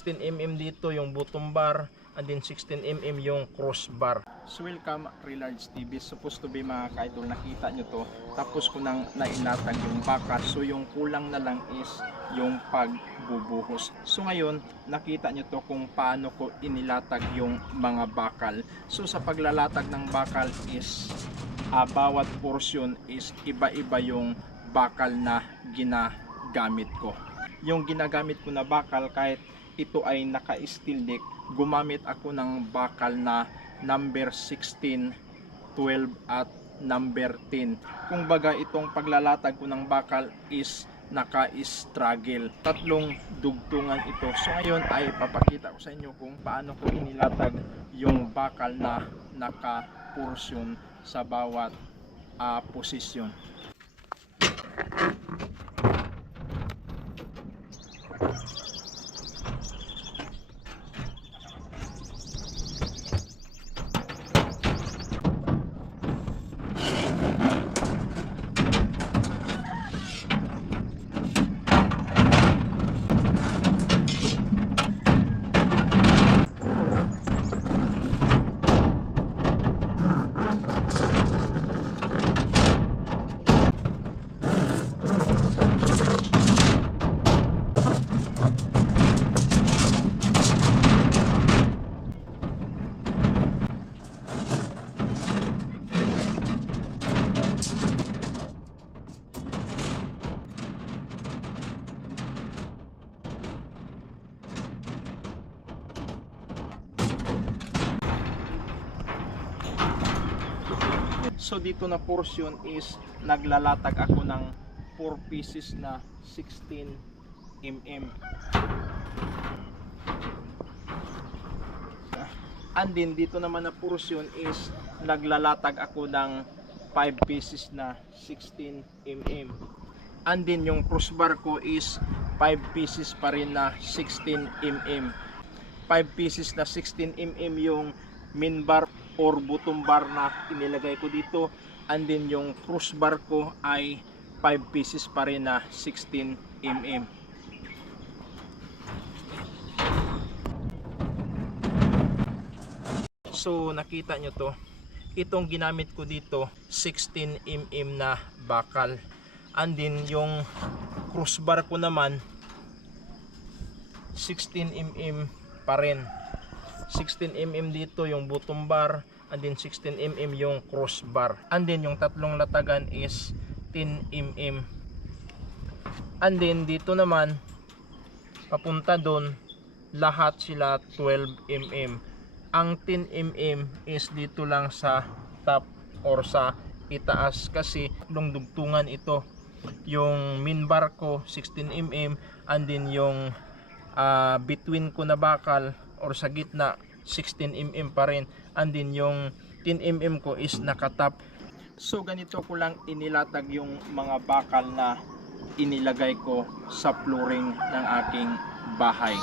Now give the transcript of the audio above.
16mm dito yung bottom bar and then 16mm yung crossbar. So welcome Relarge TV. Supposed to be mga ka-idol nakita nyo to. Tapos ko nang nailatag yung baka. So yung kulang na lang is yung pagbubuhos. So ngayon nakita nyo to kung paano ko inilatag yung mga bakal. So sa paglalatag ng bakal is ah, bawat portion is iba-iba yung bakal na ginagamit ko. Yung ginagamit ko na bakal kahit ito ay naka-steel deck, gumamit ako ng bakal na number 16, 12 at number 10. Kung baga itong paglalatag ko ng bakal is naka-struggle. Tatlong dugtungan ito. So ngayon ay papakita ko sa inyo kung paano ko inilatag yung bakal na naka-portion sa bawat ah, posisyon. So dito na portion is naglalatag ako ng 4 pieces na 16 mm. And then dito naman na portion is naglalatag ako ng 5 pieces na 16 mm. And then yung crossbar ko is 5 pieces pa rin na 16 mm. 5 pieces na 16 mm yung min bar or bottom bar na inilagay ko dito. And then yung crossbar ko ay 5 pieces pa rin na 16 mm so nakita nyo to. Itong ginamit ko dito 16 mm na bakal. And then yung crossbar ko naman 16 mm pa rin 16mm dito yung bottom bar and then 16mm yung crossbar and then yung tatlong latagan is 10mm and then dito naman papunta doon lahat sila 12mm ang 10mm is dito lang sa top or sa itaas kasi long dugtungan ito. Yung min bar ko 16mm and then yung ah, between ko na bakal or sa gitna 16mm pa rin. And then yung 10mm ko is nakatap. So ganito ko lang inilatag yung mga bakal na inilagay ko sa flooring ng aking bahay